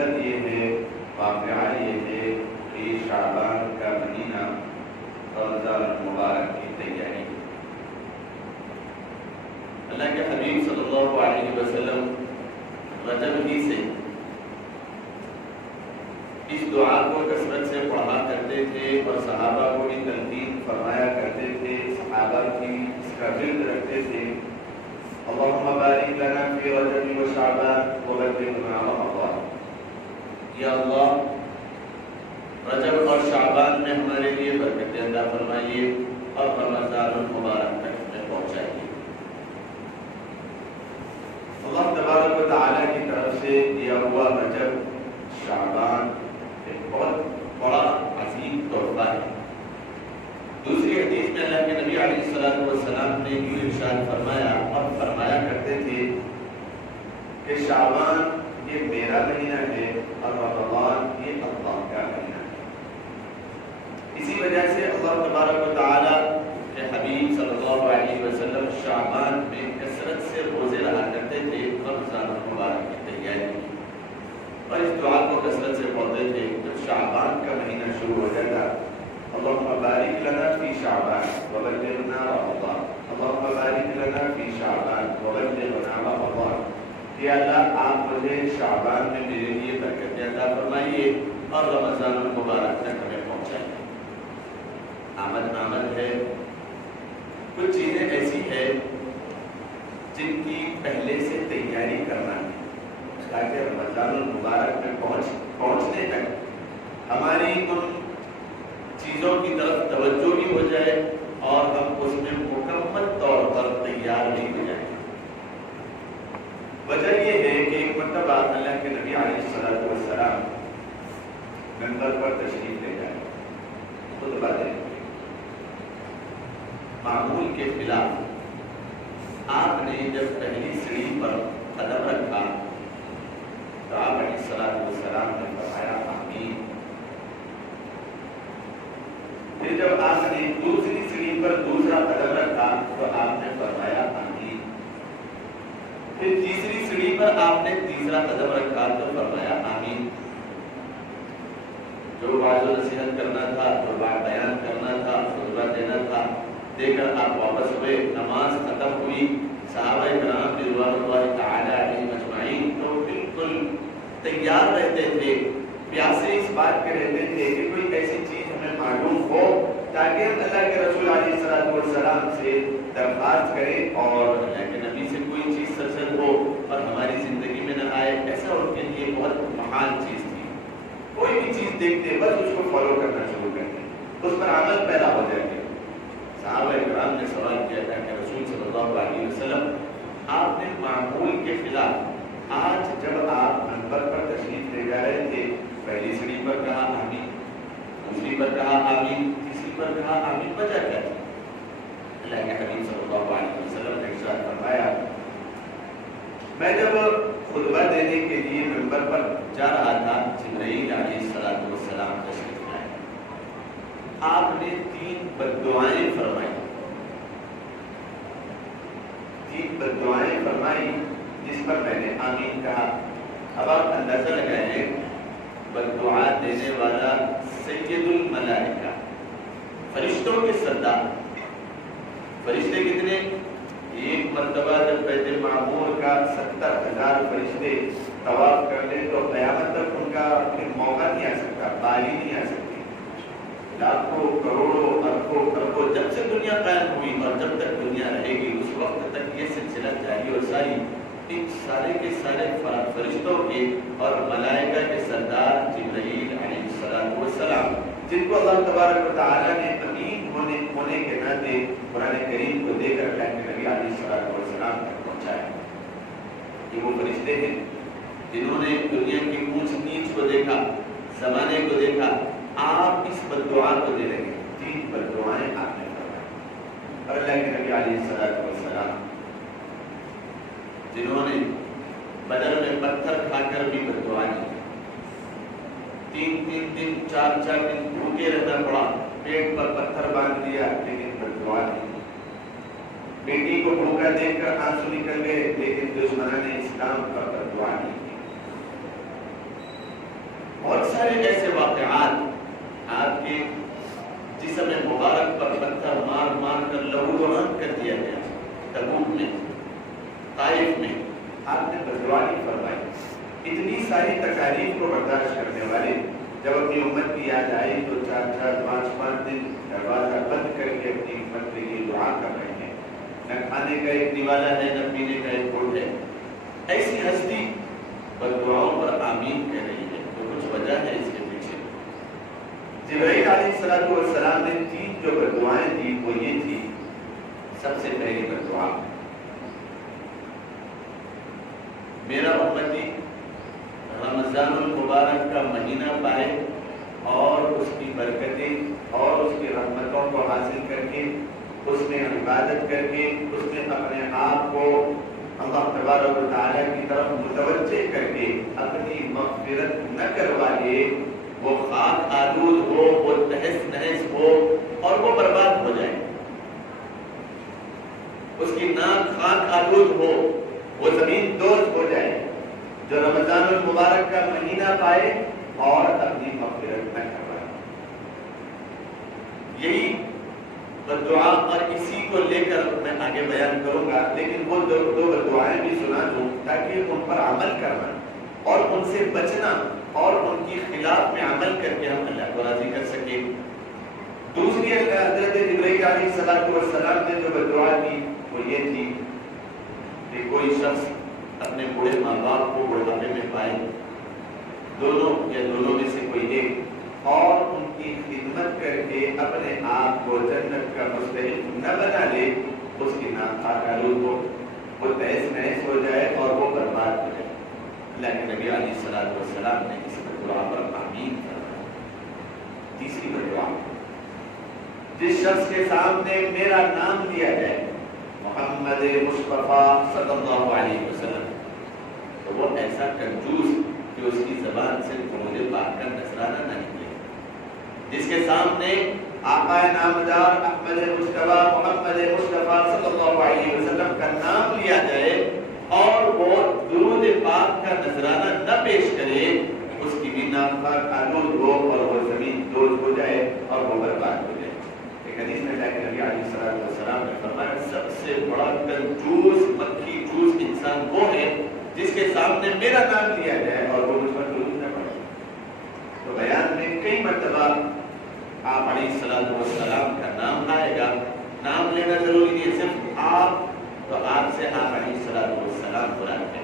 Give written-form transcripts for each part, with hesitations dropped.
حقیقت یہ ہے، واقعہ یہ ہے کہ شعبان کا مہینہ رمضان المبارک کی تیاری ہے۔ اللہ کے حبیب صلی اللہ علیہ وسلم رجب ہی سے اس دعا کو کثرت سے پڑھا کرتے تھے اور صحابہ کو بھی تلقین فرمایا کرتے تھے، صحابہ کی اس کا ورد رکھتے تھے، اللہم بارک لنا فی رجب و شعبان وبلغنا رمضان۔ یا اللہ رجب اور شعبان میں ہمارے لیے برکت عطا فرمائیے اور رمضان المبارک تک ہمیں پہنچائیے۔ اللہ تبارک و تعالیٰ کی طرف سے دیا ہوا رجب شعبان ایک بہت بڑا عظیم تحفہ ہے۔ دوسری حدیث میں اللہ کے نبی علیہ السلام نے یہ ارشاد فرمایا اور فرمایا کرتے تھے کہ شعبان یہ میرا مہینہ ہے اور رمضان یہ اللہ کا مہینہ ہے۔ اسی وجہ سے اللہ تبارک و تعالیٰ کے حبیب صلی اللہ علیہ وسلم شعبان میں کثرت سے روزے رہا کرتے تھے، رمضان المبارک کی تیاری اور اس دعا کو کثرت سے پڑھتے تھے۔ جب شعبان کا مہینہ شروع ہو جاتا، اللہم بارک لنا فی شعبان وبلغنا رمضان، اللہم بارک لنا فی شعبان وبلغنا رمضان، کہ اللہ آپ مجھے شعبان میں میرے لیے برکت عطا فرمائیے اور رمضان المبارک تک ہمیں پہنچائیے۔ آمد ہے، کچھ چیزیں ایسی ہے جن کی پہلے سے تیاری کرنا ہے تاکہ رمضان المبارک میں پہنچنے تک ہماری ان چیزوں کی طرف توجہ بھی ہو جائے اور ہم اس میں مکمل طور پر تیار بھی ہو جائیں۔ وجہ یہ ہے کہ ایک مرتبہ اللہ کے نبی علیہ السلام منبر پر تشریف لے جائے، خطبہ دیں، معمول کے خلاف آپ نے جب پہلی سیڑھی پر قدم رکھا تو آپ علیہ السلام نے فرمایا آمین۔ پھر جب آپ نے دوسری سیڑھی پر دوسرا قدم رکھا تو آپ نے فرمایا آمین۔ پھر تیسری سیڑھی پر آپ نے تیسرا قدم رکھا تو فرمایا آمین۔ جو واعظ و نصیحت کرنا تھا، جو بیان کرنا تھا، خطبہ دینا تھا، دے کر آپ واپس ہوئے، نماز ختم ہوئی، صحابہ کرام رضوان اللہ تعالی علیہم اجمعین تو بالکل تیار رہتے تھے، پیاسے اس بات کے رہتے تھے کہ کوئی ایسی چیز ہمیں معلوم ہو تاکہ ہم اللہ کے رسول علیہ السلام سے درخواست کریں اور اللہ کے نبی سے کوئی چیز سرزد ہو اور ہماری زندگی میں نہ آئے۔ ایسا ان کے لیے بہت محال چیز تھی، کوئی بھی چیز دیکھتے بس اس کو فالو کرنا شروع کرتے، اس پر عمل پیدا ہو جاتے۔ صحابہ کرام نے سوال کیا تھا کہ رسول صلی اللہ علیہ وسلم آپ نے معمول کے خلاف آج جب آپ منبر پر تشریف لے جا رہے تھے، پہلی سیڑھی پر کہا آمین، دوسری پر کہا آمین، تیسری پر کہا آمین، وجہ کیا تھی؟ اللہ کے حبیب صلی اللہ علیہ وسلم نے ارشاد فرمایا میں جب خطبہ دینے کے لیے منبر پر جا رہا تھا، جبرائیل علیہ السلام تشریف لائے، آپ نے 3 بددعائیں فرمائی، 3 بددعائیں فرمائی جس پر میں نے آمین کہا۔ اب آپ اندازہ لگائیں، بددعا دینے والا سید الملائکہ، فرشتوں کے سردار، فرشتے کتنے؟ ایک مرتبہ جب بیت المعمور کا 70,000 فرشتے طواف کر لیں تو قیامت تک ان کا پھر موقع نہیں آ سکتا، باری نہیں آ سکتی۔ لاکھوں کروڑوں اربوں جب سے دنیا قائم ہوئی اور جب تک دنیا رہے گی اس وقت تک یہ سلسلہ جاری اور ساری ان سارے کے سارے فرشتوں کے اور ملائکہ کے سردار جبرائیل علیہ السلام، جن کو اللہ تبارک و تعالیٰ نے امین ہونے کے ناطے قرآن کریم کو دے کر اللہ کے نبی علیہ السلام تک پہنچایا۔ یہ وہ فرشتے ہیں جنہوں نے دنیا کی اونچ نیچ کو دیکھا، زمانے کو دیکھا۔ آپ اس بددعا کو دے رہے ہیں، 3 بددعائیں آپ نے فرمائی، اور اللہ کے نبی علیہ السلام جنہوں نے بدر میں پتھر کھا کر بھی بددعا کی، 3 دن 4 دن بھوکے رہنا پڑا، پیٹ پر پتھر باندھ دیا لیکن بددعا نہیں۔ بیٹی کو بھوکا دیکھ کر آنسو نکل گئے لیکن دشمنان اسلام پر بددعا نہیں کی۔ واقعات آپ کے جسم مبارک پر پتھر مار مار کر لہو لہان کر دیا گیا، تبوک میں، طائف میں آپ نے بد دعا نہیں فرمائی۔ اتنی ساری تکالیف کو برداشت کرنے والے جب اپنی امت کی یاد آئی تو 4-4 5-5 دن دروازہ بند کر کے اپنی امت کے لیے دعا کر رہے ہیں، نہ کھانے کا ایک نوالا ہے نہ پینے کا ایک گھونٹ ہے۔ ایسی ہستی بد دعاؤں پر آمین کہہ رہی ہے، تو کچھ وجہ ہے اس کے پیچھے۔ جبرائیل علیہ السلام نے 3 جو بد دعائیں دی وہ یہ تھی۔ سب سے پہلی بد دعا، میرا امتی رمضان المبارک کا مہینہ پائے اور اس کی برکتیں اور اس کی رحمتوں کو حاصل کر کے، اس میں عبادت کر کے، اس میں اپنے آپ کو اللہ تبارک و تعالیٰ کی طرف متوجہ کر کے اپنی مغفرت نہ کروا لے، وہ خاک آلود ہو، وہ تہس نہس ہو اور وہ برباد ہو جائے، اس کی ناک خاک آلود ہو، وہ زمین دوز ہو جائے، جو رمضان المبارک کا مہینہ پائے اور اپنی مغفرت نہ کروائے۔ یہی بد دعا اور اسی کو لے کر میں آگے بیان کروں گا، لیکن وہ دو بد دعائیں بھی سنا دوں تاکہ ان پر عمل کرنا اور ان سے بچنا اور ان کی خلاف میں عمل کر کے ہم اللہ کو راضی کر سکیں۔ دوسری حضرت جبرائیل علیہ السلام نے جو بد دعا کی وہ یہ تھی کہ کوئی شخص اپنے بوڑھے ماں باپ کو بڑھاپے میں پائے، دونوں یا دونوں میں سے کوئی ایک، اور ان کی خدمت کر کے اپنے آپ کو جنت کا مستحق نہ بنا لے، اس کی ناک آلود ہو، وہ تہس نہس ہو جائے اور وہ برباد ہو جائے۔ اللہ کے نبی علیہ السلام نے اس دعا پر آمین فرمایا۔ تیسری دعا، جس شخص کے سامنے میرا نام لیا جائے، محمد مصطفیٰ صلی اللہ علیہ وسلم، تو وہ ایسا کنجوس کہ اس کی زبان سے درود پاک کا نذرانہ نہ نکلے۔ جس کے سامنے آقا نامدار احمد مصطفیٰ محمد مصطفیٰ صلی اللہ علیہ وسلم کا نام لیا جائے اور وہ درود پاک کا نذرانہ نہ پیش کرے، اس کی بھی ناک پاک آلود ہو اور وہ زمین دوز ہو جائے اور وہ برباد ہو جائے۔ ایک حدیث میں اللہ کے نبی علیہ السلام نے فرمایا سب سے بڑا کنجوس مکھی چوس انسان وہ ہے جس کے سامنے میرا نام لیا جائے اور وہ مجھ پر درود نہ پڑے۔ تو بیان میں کئی مرتبہ آپ علیہ السلام کا نام آئے گا، نام لینا ضروری نہیں ہے، صرف آپ تو آپ سے آپ علیہ السلام مراد ہے۔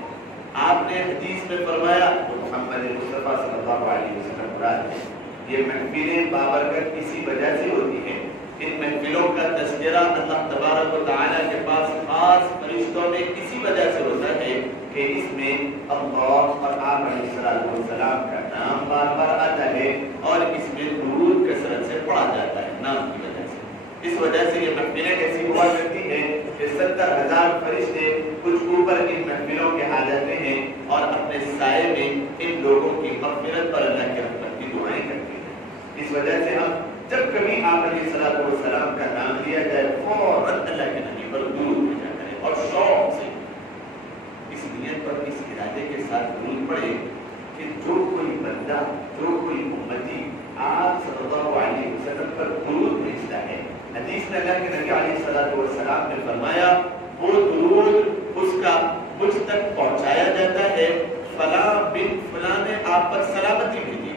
آپ نے حدیث میں فرمایا تو محمد مصطفیٰ صلی اللہ علیہ وسلم مراد ہے۔ یہ محفلیں بابرکت اسی وجہ سے ہوتی ہیں، ان محفلوں کا تذکرہ اللہ تبارک و تعالیٰ کے پاس خاص فرشتوں میں اسی وجہ سے ہوتا ہے کہ اس میں اللہ اور آپ علیہ السلام کا نام بار بار آتا ہے اور اس میں درود کثرت سے پڑھا جاتا ہے نام کی وجہ سے۔ اس وجہ سے یہ محفلیں ایسی ہوا کرتی ہیں کہ 70,000 فرشتے کچھ اوپر ان محفلوں کے آ جاتے ہیں اور اپنے سائے میں ان لوگوں کی مغفرت اور اللہ کی رحمت کی دعائیں کرتے ہیں۔ اس وجہ سے ہم جب کبھی آپ علیہ السلام کا نام لیا جائے فوراً اللہ کے نبی پر درود بھیجا کریں اور شوق سے اس نیت پر اس ارادے کے ساتھ درود پڑھے کہ جو کوئی بندہ جو کوئی امتی آپ صلی اللہ علیہ وسلم پر درود بھیجتا ہے، حدیث میں اللہ کے نبی علیہ السلام نے فرمایا وہ درود اس کا مجھ تک پہنچایا جاتا ہے، فلاں بن فلاں نے آپ پر سلامتی بھیجی،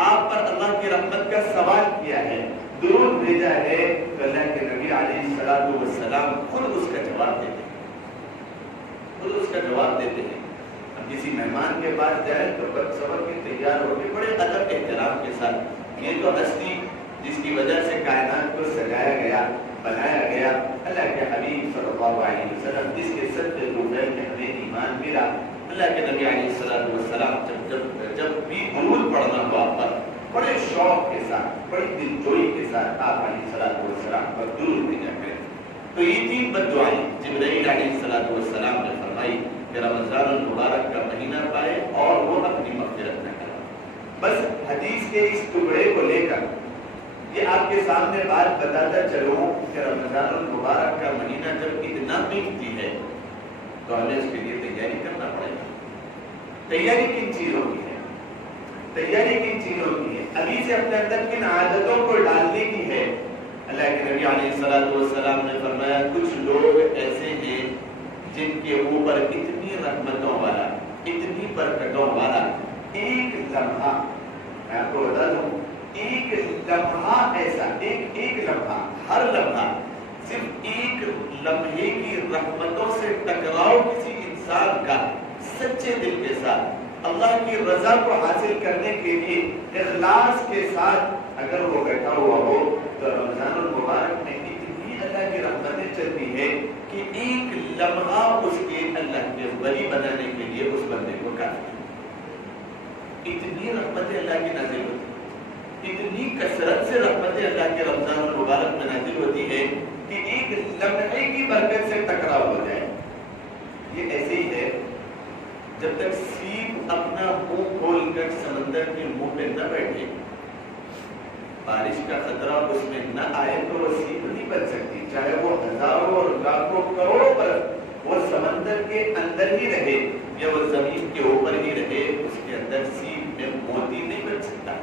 آپ پر اللہ کی رحمت کا سوال کیا ہے، درود بھیجا ہے، تو اللہ کے نبی علیہ السلام خود اس کا جواب دیتے ہیں، خود اس کا جواب دیتے ہیں۔ ہم کسی مہمان کے پاس جائیں تو بد صبر کے تیار ہو کے بڑے ادب احترام کے ساتھ، یہ تو ہستی جس کی وجہ سے کائنات کو سجایا گیا بنایا گیا، اللہ کے حبیب صلی اللہ علیہ وسلم جس کے صدقے میں ہمیں ایمان ملا، اللہ کے نبی علیہ السلام جب بھی درود پڑھنا ہو آپ پر بڑے شوق کے ساتھ بڑی دلجوئی کے ساتھ آپ علیہ السلام پر درود بھیجا کریں۔ تو یہ 3 بد دعائیں جبرائیل علیہ السلام نے فرمائی کہ رمضان المبارک کا مہینہ پائے اور وہ اپنی مغفرت نہ کرے۔ بس حدیث کے اس ٹکڑے کو لے کر یہ آپ کے سامنے بات بتاتا چلوں کہ رمضان المبارک کا مہینہ جب اتنا قیمتی ہے تو ہمیں اس کے لیے تیاری کرنا پڑے گا۔ تیاری کن چیزوں کی ہے؟ تیاری کن چیزوں کی ہے؟ ابھی سے اپنے اندر کن عادتوں کو ڈالنے کی ہے. اللہ کے نبی علیہ السلام نے فرمایا کچھ لوگ ایسے ہیں جن کے اوپر اتنی رحمتوں والا، اتنی برکتوں والا ایک لمحہ، میں آپ کو بتا دوں، ایک لمحہ ایسا، ایک لمحہ، ہر لمحہ صرف ایک لمحے کی رحمتوں سے ٹکراؤ کسی انسان کا سچے دل کے ساتھ اللہ کی رضا کو حاصل کرنے کے لیے اخلاص کے ساتھ اگر وہ بیٹھا ہوا ہو تو رمضان المبارک میں اتنی اللہ کی رحمتیں چلتی ہے کہ ایک لمحہ اس کے اللہ کے ولی بنانے کے لیے اس بندے کو کافی. اتنی رحمتیں اللہ کی نازل ہوتی، اتنی کثرت سے رحمتیں اللہ کے رمضان المبارک میں نازل ہوتی ہے کہ ایک لمحے کی برکت سے ٹکراؤ ہو جائے. یہ ایسے ہی ہے جب تک سیپ اپنا منہ کھول کر سمندر کے منہ پہ نہ بیٹھے، بارش کا خطرہ اس میں نہ آئے تو وہ سیپ نہیں بن سکتی، چاہے وہ ہزاروں اور لاکھوں کروڑوں برس وہ سمندر کے اندر ہی رہے یا وہ زمین کے اوپر ہی رہے، اس کے اندر سیپ میں موتی نہیں بن سکتا،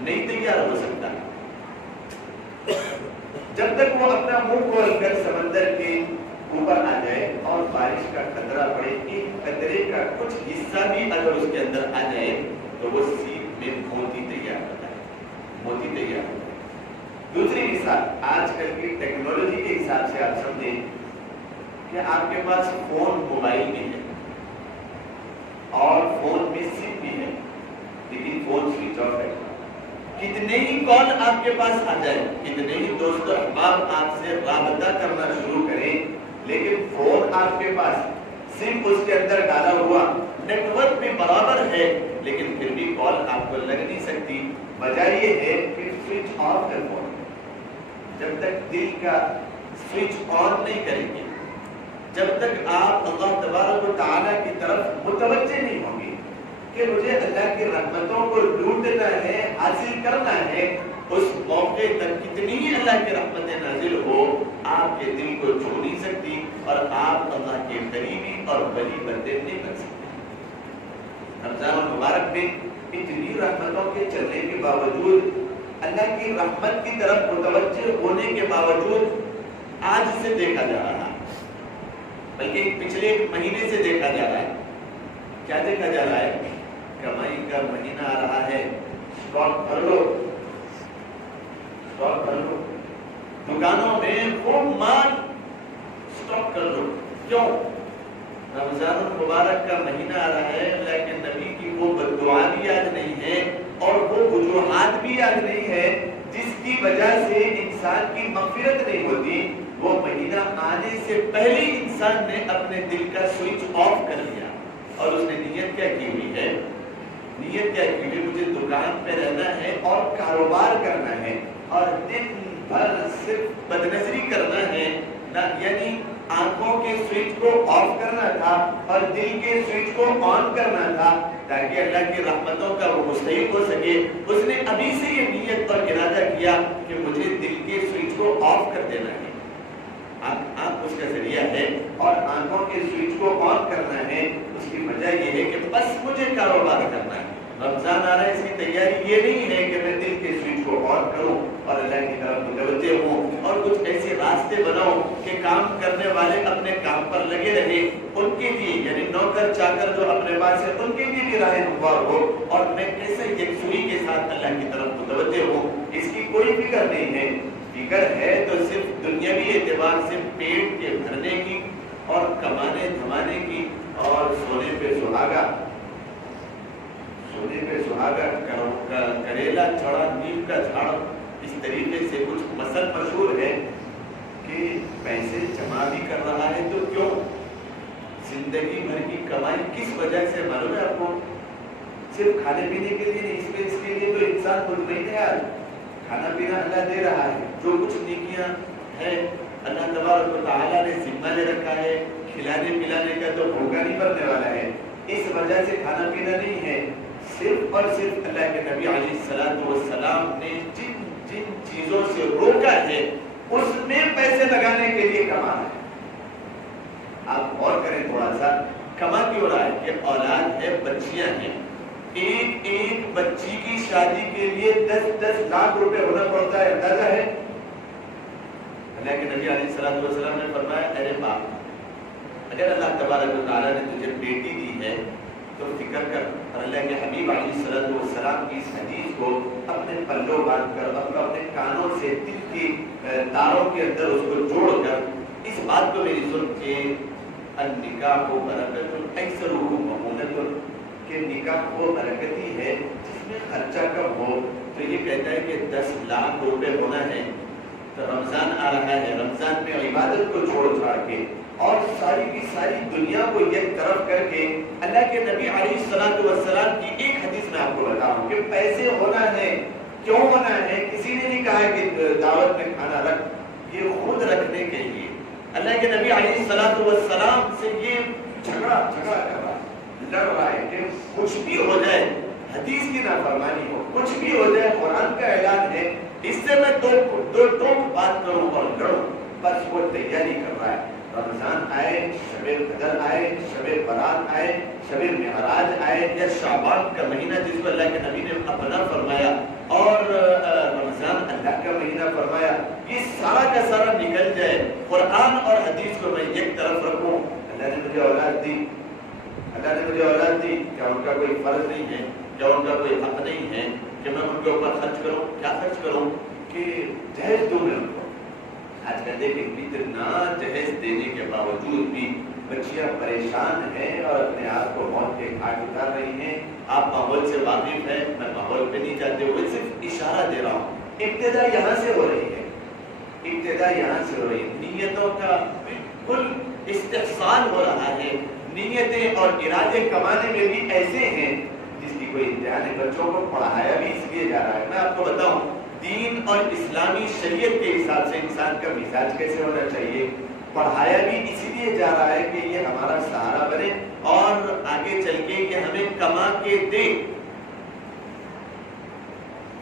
نہیں تیار ہو سکتا. جب تک وہ اپنا منہ کھول کر سمندر کے اوپر آ جائے اور بارش کا خطرہ پڑے، ایک قطرے کا کچھ حصہ بھی اگر اس کے اندر آ جائے تو وہ سیپ میں موتی تیار ہوتا ہے، موتی تیار ہوتا ہے. دوسری مثال آج کل کی ٹیکنالوجی کے حساب سے آپ سمجھیں کہ آپ کے پاس فون موبائل بھی ہے اور فون میں سم بھی ہے، لیکن فون سوئچ آف ہے. کتنے ہی کال آپ کے پاس آ جائے، کتنے ہی دوست احباب آپ سے رابطہ کرنا شروع کریں، لیکن فون آپ کے پاس، سم اس کے اندر ڈالا ہوا، نیٹ ورک بھی برابر ہے، لیکن پھر بھی کال آپ کو لگ نہیں سکتی. وجہ یہ ہے کہ سوئچ آف ہے فون. جب تک دل کا سوئچ آن نہیں کریں گے، جب تک آپ اللہ تبارک و تعالیٰ کی طرف متوجہ نہیں ہوں گے کہ مجھے اللہ کی رحمتوں کو لوٹنا ہے، حاصل کرنا ہے، اس موقع تک کتنی ہی اللہ کی رحمتیں نازل ہو آپ کے دل کو چھو نہیں سکتی اور آپ اللہ کے قریبی اور ولی بندے نہیں بن سکتے. رمضان المبارک میں اتنی رحمتوں کے چلنے کے باوجود، اللہ کی رحمت کی طرف متوجہ ہونے کے باوجود آج سے دیکھا جا رہا ہے، بلکہ پچھلے ایک مہینے سے دیکھا جا رہا ہے. کیا دیکھا جا رہا ہے؟ کمائی کا مہینہ آ رہا ہے، اسٹاک بھر لو، اسٹاک بھر لو، دکانوں میں خوب مال اسٹاک کر لو. کیوں؟ رمضان المبارک کا مہینہ آ رہا ہے، لیکن نبی کی وہ بددعا بھی یاد نہیں ہے اور وہ وجوہات بھی یاد نہیں ہے جس کی وجہ سے انسان کی مغفرت نہیں ہوتی. وہ مہینہ آنے سے پہلے انسان نے اپنے دل کا سوئچ آف کر لیا اور اس نے نیت کیا کی ہوئی ہے؟ نیت کیا کی ہوئی؟ مجھے دکان پہ رہنا ہے اور کاروبار کرنا ہے اور دن بھر صرف بدنظری کرنا ہے، یعنی آنکھوں کے سوئچ کو آف کرنا تھا اور دل کے سوئچ کو آن کرنا تھا تاکہ اللہ کی رحمتوں کا وہ مستحق ہو سکے. اس نے ابھی سے یہ نیت اور ارادہ کیا کہ مجھے دل کے سوئچ کو آف کر دینا ہے. آنکھ اس کا ذریعہ ہے اور آنکھوں کے سوئچ کو آن کرنا ہے. اس کی وجہ یہ ہے کہ بس مجھے کاروبار کرنا ہے. رمضان آ رہا ہے، اس کی تیاری یہ نہیں ہے کہ میں دل کے سوئچ کو آن کروں اور اللہ کی طرف متوجہ ہوں اور کچھ ایسے راستے بناؤں کہ کام کرنے والے اپنے کام پر لگے رہے، ان کے لیے یعنی نوکر چاکر جو اپنے پاس ہے ان کے لیے بھی راہ ہموار ہو اور میں کیسے یکسوئی کے ساتھ اللہ کی طرف متوجہ ہوں. اس کی کوئی فکر نہیں ہے. فکر ہے تو صرف دنیاوی اعتبار سے پیٹ کے بھرنے کی اور کمانے دھمانے کی اور سونے پہ سہاگا، سونے پہ سہاگا، کریلا چھڑا نیم کا جھاڑ، اس طریقے سے کچھ مثل مشہور ہے کہ پیسے جمع بھی کر رہا ہے تو کیوں؟ زندگی بھر کی کمائی کس وجہ سے معلوم ہے آپ کو؟ صرف کھانے پینے کے لیے نہیں، اس کے لیے تو انسان خود نہیں تیار. کھانا پینا اللہ دے رہا ہے، جو کچھ نیکیاں ہیں اللہ تبارک و تعالیٰ نے ذمہ لے رکھا ہے، کھلانے پلانے کا تو بھوکا نہیں مرنے والا ہے. اس وجہ سے کھانا پینا نہیں ہے، صرف اور صرف اللہ کے نبی علیہ السلام نے جن جن چیزوں سے روکا ہے اس میں پیسے لگانے کے لیے کمانا ہے. آپ غور کریں تھوڑا سا، کما کیوں رہا ہے کہ اولاد ہے، بچیاں ہیں، ایک ایک بچی کی شادی کے لیے 10-10 لاکھ روپے ہونا پڑتا ہے، اندازہ ہے؟ اللہ کے نبی علیہ السلام نے فرمایا ارے باپ، اگر اللہ تبارک و تعالیٰ نے تجھے بیٹی دی ہے تو فکر کر. اور اللہ کے حبیب علیہ السلام کی اس حدیث کو اپنے پلوں باندھ کر اپنے کانوں سے دل کی تاروں کے اندر اس کو جوڑ کر اس بات کو میری سن کے النکاح برکت اکثرہ مؤونۃ، کہ نکاح وہ برکتی ہے جس میں خرچہ کم ہو. تو یہ کہتا ہے کہ 10 لاکھ روپے ہونا ہے. تو رمضان آ رہا ہے، رمضان میں عبادت کو چھوڑ چھاڑ کے اور ساری کی ساری دنیا کو ایک طرف کر کے اللہ کے نبی علیہ السلام کی ایک حدیث میں آپ کو بتاؤں کہ پیسے ہونا ہے. کیوں ہونا ہے؟ کسی نے نہیں کہا کہ دعوت میں کھانا رکھ، یہ خود رکھنے کے لیے. اللہ کے نبی علیہ السلام سے یہ جھگڑا کر رہا ہے، لڑ رہا ہے کہ کچھ بھی ہو جائے، حدیث کی نافرمانی ہو، کچھ بھی ہو جائے، قرآن کا اعلان ہے، اس سے میں دو ٹوک بات کروں اور لڑوں. بس وہ تیاری کر رہا ہے. رمضان آئے، شب قدر آئے، شب برات آئے، شب معراج آئے، یا شعبان کا مہینہ جس کو اللہ کے نبی نے اپنا فرمایا اور رمضان اللہ کا مہینہ فرمایا، یہ سارا کا سارا نکل جائے، قرآن اور حدیث کو میں ایک طرف رکھوں. اللہ نے مجھے اولاد دی، اللہ نے مجھے اولاد دی، کیا ان کا کوئی فرض نہیں ہے؟ کیا ان کا کوئی حق نہیں ہے کہ میں ان کے اوپر خرچ کروں؟ کیا خرچ کروں کہ جہیز دوں میں ان کو. آج کل دیکھیں اتنا جہیز دینے کے باوجود بھی بچیاں پریشان ہیں اور اپنے آپ کو موت کے گھاٹ اتار رہی ہیں. آپ ماحول سے واقف ہیں، میں ماحول پہ نہیں جاتے ہوئے صرف اشارہ دے رہا ہوں. ابتدا یہاں سے ہو رہی ہے، ابتدا یہاں سے ہو رہی ہے. نیتوں کا بالکل استحصال ہو رہا ہے. نیتیں اور ارادے کمانے میں بھی ایسے ہیں جس کی کوئی انتہا نہیں. بچوں کو پڑھایا بھی اس لیے جا رہا ہے. میں آپ کو بتاؤں دین اور اسلامی شریعت کے حساب سے انسان کا مزاج کیسے ہونا چاہیے. پڑھایا بھی اسی لیے جا رہا ہے کہ یہ ہمارا سہارا بنے اور آگے چل کے یہ ہمیں کما کے دے.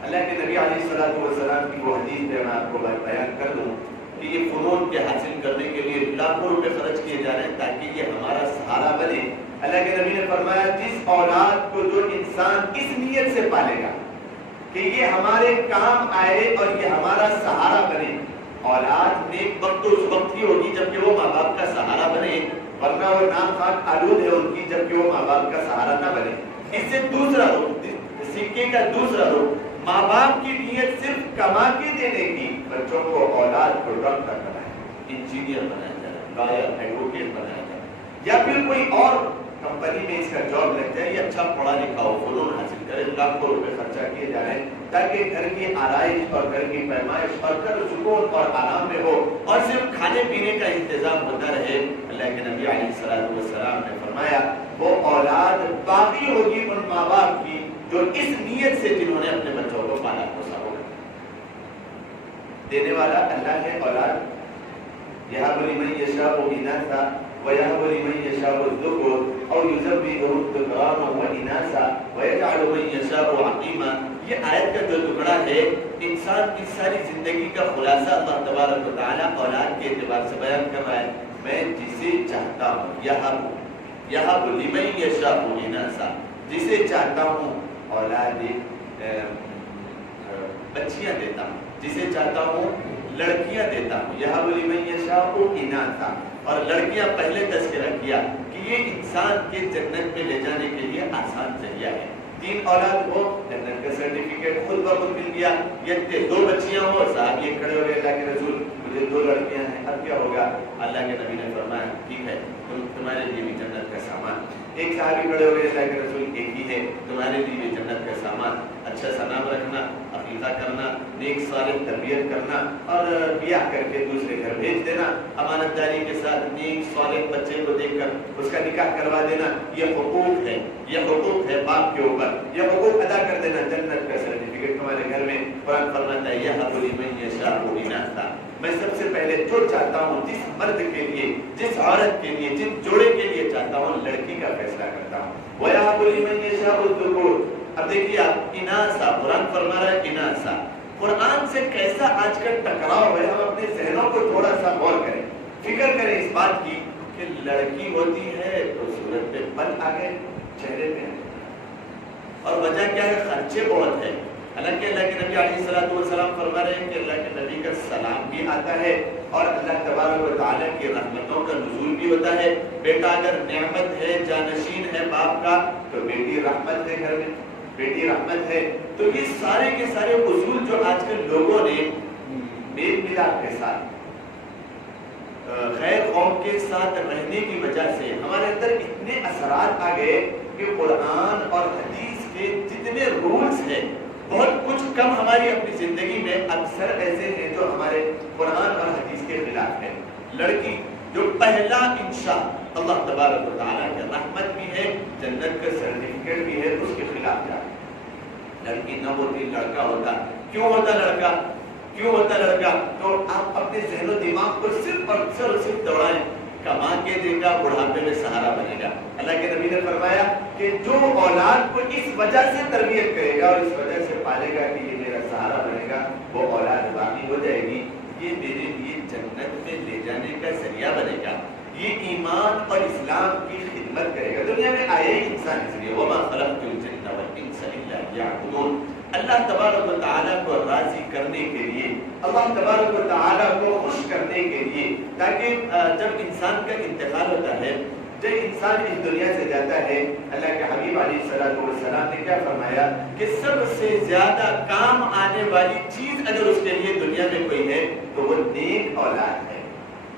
اللہ کے نبی علیہ السلام کی وہ حدیث میں آپ کو بیان کر دوں کہ یہ فنون کے حاصل کرنے کے لیے لاکھوں روپے خرچ کیے جا رہے ہیں تاکہ یہ ہمارا سہارا بنے. اللہ کے نبی نے فرمایا جس اولاد کو جو انسان اس نیت سے پالے گا کہ یہ ہمارے کام آئے اور یہ ہمارا سہارا بنے. اولاد نیک وقت تو اس وقت ہی ہوگی جبکہ وہ ماں باپ کا سہارا بنے، ورنہ وہ ناپاک آلود ہے ان کی جبکہ وہ ماں باپ کا سہارا نہ بنے. اس سے دوسرا رخ، سکے کا دوسرا رخ، ماں باپ کی نیت صرف کما کے دینے کی، بچوں کو اولاد کو ڈاکٹر بنائے، انجینئر بنایا جائے، لائر، ایڈوکیٹ بنایا جائے، یا پھر کوئی اور کمپنی میں اس کا جاب لگ جائے، یہ اچھا پڑھا لکھا ہو، فنون حاصل کرے. لاکھوں روپے خرچہ کیے جا رہے ہیں تاکہ گھر کی آرائش اور گھر کی پیمائش اور گھر سکون اور آرام میں ہو اور صرف کھانے پینے کا انتظام ہوتا رہے. اللہ کے نبی علیہ السلام نے فرمایا وہ اولاد باقی ہوگی ان ماں باپ کی جو اس نیت سے جنہوں نے اپنے بچوں کو پالا پوسا ہوگا. دینے والا اللہ ہے. اولاد یہاں بلی میں یشاء اناثا وَيَهَبُ لِمَن يَشَاءُ الذُّكُورَ أَوْ يُزَوِّجُهُمْ ذُكْرَانًا وَإِنَاثًا وَيَجْعَلُ مَن يَشَاءُ عَقِيمًا. یہ آیت کا جو ٹکڑا ہے انسان کی ساری زندگی کا خلاصہ اللہ تبارک و تعالیٰ اولاد کے اعتبار سے بیان کر رہا ہے. میں جسے چاہتا ہوں یَهَبُ لِمَن يَشَاءُ انَاثًا، جسے چاہتا ہوں اولاد بچیاں دیتا ہوں، جسے چاہتا ہوں لڑکیاں دیتا ہوں. یَهَبُ لِمَن يَشَاءُ انَاثًا، اور لڑکیاں پہلے تذکرہ کیا کہ یہ انسان کے جنت میں لے جانے کے لیے آسان ذریعہ ہے. 3 اولاد ہو، جنت کا سرٹیفکیٹ خود بخود مل گیا. یہ 2 بچیاں ہو، صاحب یہ کھڑے ہو گئے اللہ کے رسول مجھے 2 لڑکیاں ہیں، اب کیا ہوگا؟ اللہ کے نبی نے فرمایا ٹھیک ہے تمہارے لیے بھی جنت کا سامان. ایک صحابی کھڑے ہو گئے اللہ کے رسول ایک ہی ہے، تمہارے لیے بھی جنت کا سامان. اچھا سا نام رکھنا، عقیقہ کرنا، نیک صالح تربیت کرنا اور بیاہ کر کے دوسرے گھر بھیج دینا، امانت داری کے ساتھ نیک صالح بچے کو دیکھ کر اس کا نکاح کروا دینا. یہ حقوق ہے، یہ حقوق ہے باپ کے اوپر، یہ حقوق ادا کر دینا. جنت کا سرٹیفکیٹ تمہارے گھر میں. قرآن فرماتا ہے یَهَبُ لِمَن يَشَاءُ انَاثًا، میں سب سے پہلے جو چاہتا ہوں جس مرد کے لیے، جس عورت کے لیے، جس جوڑے کے لیے چاہتا ہوں لڑکی کا فیصلہ کرتا ہوں. وَيَهَبُ لِمَن يَشَاءُ الذُّكُورَ. اب دیکھیے آپ اناسا، قرآن فرما رہا ہے اناسا. قرآن سے کیسا آج کل ٹکراؤ ہے. ہم اپنے ذہنوں کو تھوڑا سا غور کریں، فکر کریں اس بات کی کہ لڑکی ہوتی ہے تو صورت پہ بل آ گئے، چہرے پہ اور وجہ کیا ہے؟ خرچے بہت ہیں. حالانکہ اللہ کے نبی علیہ السلام فرما رہے ہیں کہ اللہ کے نبی کا سلام بھی آتا ہے اور اللہ تبارک و تعالیٰ کی رحمتوں کا نزول بھی ہوتا ہے. بیٹا اگر نعمت ہے، جانشین ہے باپ کا، تو بیٹی رحمت ہے گھر میں، بیٹی رحمت ہے. تو یہ سارے کے سارے اصول جو آج کل لوگوں نے میل ملاپ کے ساتھ، خیر قوم کے ساتھ رہنے کی وجہ سے ہمارے اندر اتنے اثرات آ گئے کہ قرآن اور حدیث کے جتنے رولز ہیں بہت کچھ کم ہماری اپنی زندگی میں اکثر ایسے ہیں جو ہمارے قرآن اور حدیث کے خلاف ہے. لڑکی جو پہلا انشاء اللہ تبارک و تعالیٰ کی رحمت بھی ہے، جنت کا سرٹیفکیٹ بھی ہے، اس کے خلاف جا. لڑکی نہ ہوتی لڑکا ہوتا. کیوں ہوتا لڑکا؟ کیوں ہوتا لڑکا؟ تو آپ اپنے ذہن و دماغ کو صرف اور صرف دوڑائیں. کما کے دے گا، بڑھاپے میں سہارا بنے گا. اللہ کے نبی نے فرمایا کہ جو اولاد کو اس وجہ سے تربیت کرے گا اور اس وجہ سے پالے گا کہ یہ میرا سہارا بنے گا، وہ اولاد باقی ہو جائے گی، یہ میرے لیے جنت میں لے جانے کا ذریعہ بنے گا، یہ ایمان اور اسلام کی خدمت کرے گا. دنیا میں آئے انسان اس لیے وما خلقت الجن والانس الا ليعبدون. اللہ تبارک و تعالیٰ کو راضی کرنے کے لیے، اللہ تبارک و تعالیٰ کو خوش کرنے کے لیے، تاکہ جب انسان کا انتقال ہوتا ہے، جب انسان اس دنیا سے جاتا ہے، اللہ کے حبیب علیہ السلام نے کیا فرمایا کہ سب سے زیادہ کام آنے والی چیز اگر اس کے لیے دنیا میں کوئی ہے تو وہ نیک اولاد ہے.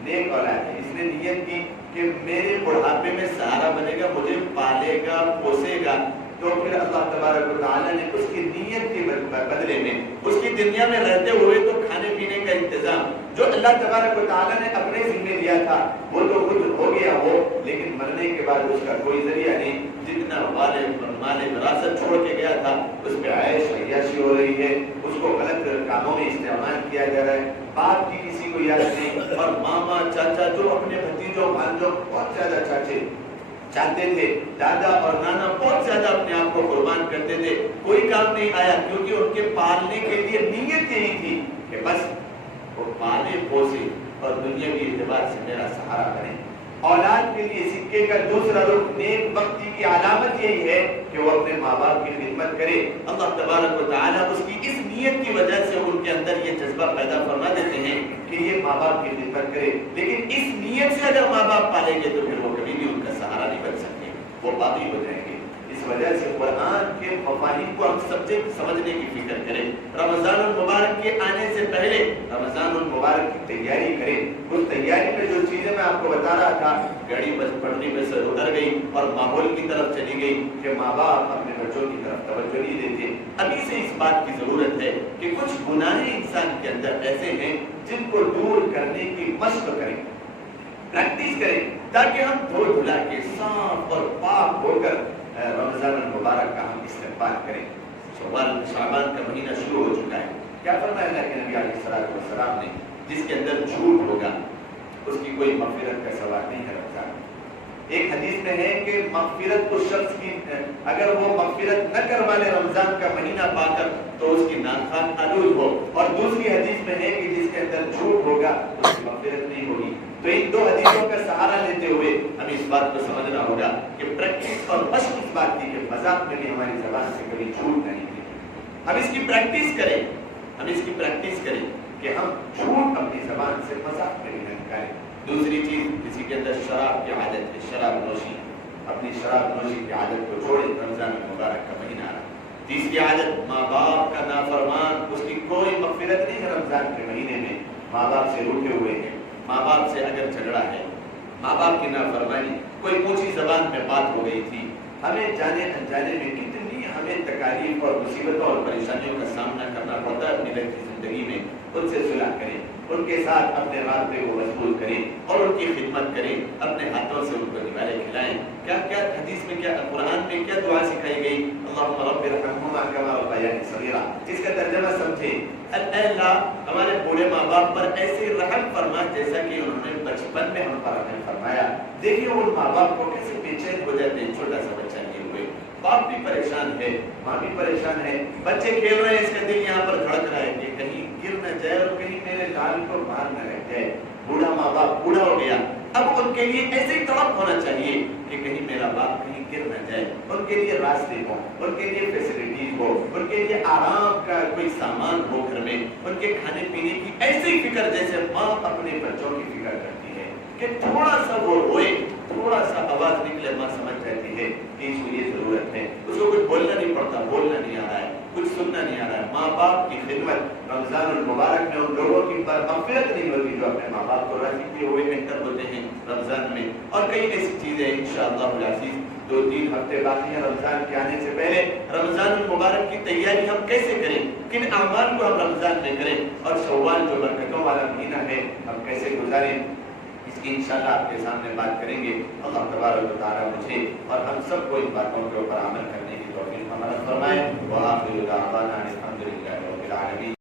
نیک اولاد ہے. اس نے نیت کی کہ میرے بڑھاپے میں سہارا بنے گا، مجھے پالے گا، پوسے گا. تو پھر اللہ تبارک و تعالیٰ نے اس کی نیت کے بدلے میں اس کی دنیا میں رہتے ہوئے تو کھانے پینے کا انتظام جو اللہ تبارک و تعالیٰ نے اپنے ذمہ لیا تھا وہ تو خود ہو گیا ہو، لیکن مرنے کے بعد اس کا کوئی ذریعہ نہیں. جتنا مال وراثت چھوڑ کے گیا تھا اس پہ عیش عیاشی ہو رہی ہے، اس کو غلط کاموں میں استعمال کیا جا رہا ہے. باپ کی کسی کو یاد نہیں، اور ماما چاچا جو اپنے بھتیجوں بھانجوں بہت زیادہ چاچے چاہتے تھے، دادا اور نانا بہت زیادہ اپنے آپ کو قربان کرتے تھے، کوئی کام نہیں آیا کیونکہ ان کے پالنے کے لیے نیت یہی تھی کہ بس وہ پالے پوسے اور دنیاوی اعتبار سے میرا سہارا بنے. اولاد کے لیے سکے کا دوسرا رخ نیک بختی کی علامت یہی ہے کہ وہ اپنے ماں باپ کی خدمت کرے. اللہ تبارک و تعالیٰ اس کی اس نیت کی وجہ سے ان کے اندر یہ جذبہ پیدا فرما دیتے ہیں کہ یہ ماں باپ کی خدمت کرے. لیکن اس نیت سے اگر ماں باپ پالیں گے تو پھر وہ کبھی بھی ان کا سہارا نہیں بن سکتے، وہ باقی ہو جائیں گے. اس وجہ سے قرآن کے مفاہیم کو ہم سمجھنے کی فکر کریں. رمضان المبارک کے آنے سے پہلے رمضان المبارک کی تیاری کریں. اس تیاری میں جو چیزیں میں آپ کو بتا رہا تھا، گاڑی بس پڑھنے میں سے اتر گئی اور ماحول کی طرف چلی گئی کہ ماں باپ اپنے بچوں کی طرف توجہ نہیں دیتے. ابھی سے اس بات کی ضرورت ہے کہ کچھ گناہ انسان کے اندر ایسے ہیں جن کو دور کرنے کی مشق کریں، پریکٹس کریں، تاکہ ہم دھو دھلا کے صاف اور پاک ہو کر رمضان المبارک کا ہم استقبال کریں. شعبان کا مہینہ شروع ہو چکا ہے. کیا فرمایا اللہ کے نبی علیہ السلام نے؟ جس کے اندر جھوٹ ہوگا اس کی کوئی مغفرت کا سوال نہیں ہے رمضان. ایک حدیث میں ہے کہ مغفرت اس شخص کی اگر وہ مغفرت نہ کروا لے رمضان کا مہینہ پا کر تو اس کی ناخوان آلود ہو. اور دوسری حدیث میں ہے کہ جس کے اندر جھوٹ ہوگا اس کی مغفرت نہیں ہوگی. تو ان دو حدیثوں کا سہارا لیتے ہوئے ہمیں اس بات کو سمجھنا ہوگا کہ پریکٹس اور مشق اس بات کی کہ مذاق میں بھی ہماری زبان سے کبھی جھوٹ نہیں ہے. ہم اس کی پریکٹس کریں، ہم اس کی پریکٹس کریں کہ ہم جھوٹ اپنی زبان سے مذاق میں بھی نہ نکالیں. دوسری چیز، کسی کے اندر شراب کی عادت ہے، شراب نوشی، اپنی شراب نوشی کی عادت کو چھوڑیں. رمضان المبارک کا مہینہ آ رہا. تیسری عادت، ماں باپ کا نافرمان، اس کی کوئی مغفرت نہیں ہے رمضان کے مہینے میں. ماں باپ سے روٹے ہوئے ہیں، ماں باپ سے اگر جھگڑا ہے، ماں باپ کی نافرمانی، کوئی اونچی زبان میں بات ہو گئی تھی، ہمیں جانے انجانے میں کتنی ہمیں تکالیف اور مصیبتوں اور پریشانیوں کا سامنا کرنا پڑتا ہے اپنی لگتی زندگی میں. ان سے صلح کریں، ان کے ساتھ اپنے رابطے کو مضبوط کریں اور ان کی خدمت کریں. اپنے ہاتھوں سے ان کو نوالے کھلائیں. کیا کیا حدیث میں، کیا قرآن میں کیا دعا سکھائی گئی؟ اللہم رب ارحمہما کما ربیانی صغیرا. اس کا ترجمہ سمجھیں. اے اللہ ہمارے بوڑھے ماں باپ پر ایسے رحم فرما جیسا کہ انہوں نے بچپن میں ہم پر رحم فرمایا. دیکھیے ان ماں باپ کو کیسے بے چین ہو جاتے ہیں چھوٹا سا بچہ لیے ہوئے. باپ بھی پریشان ہے، ماں بھی پریشان ہے، بچے کھیل رہے ہیں، اس کا دل یہاں پر دھڑک رہا ہے کہ کہیں گر نہ جائے اور کہیں میرے لال کو مار نہ رہ جائے. بوڑھا ماں باپ بوڑھا ہو گیا، اب ان کے لیے ایسے ہی تڑپ ہونا چاہیے کہ کہیں میرا باپ کہیں گر نہ جائے، ان کے لیے راستے ہوں، ان کے لیے فیسلٹیز ہو، ان کے لیے آرام کا کوئی سامان ہو گھر میں، ان کے کھانے پینے کی ایسی فکر جیسے ماں اپنے بچوں کی فکر کرتی ہے کہ تھوڑا سا وہ روئے، تھوڑا سا آواز نکلے، ماں سمجھ جاتی ہے کہ اس کو یہ ضرورت ہے، اس کو کچھ بولنا نہیں پڑتا، بولنا نہیں آ رہا ہے، کچھ سننا نہیں آ رہا ہے۔ ماں باپ کی خدمت رمضان المبارک میں ان لوگوں کی مغفرت نہیں ہوتی جو اپنے ماں باپ کو راضی کیے ہوئے بہتر ہوتے ہیں رمضان میں، اور کئی ایسی چیزیں انشاءاللہ العزیز 2-3 ہفتے باقی ہیں رمضان کے آنے سے پہلے۔ رمضان المبارک کی تیاری ہم کیسے کریں، کن اعمال کو ہم رمضان میں کریں، اور شوال جو برکتوں والا مہینہ ہے ہم کیسے گزاریں، اس کی انشاءاللہ آپ کے سامنے بات کریں گے۔ اللہ تبارک و تعالیٰ مجھے اور ہم سب کو ان باتوں کے اوپر عمل کرنے کی توفیق عطا فرمائے۔ وآخر دعوانا الحمدللہ رب العالمین۔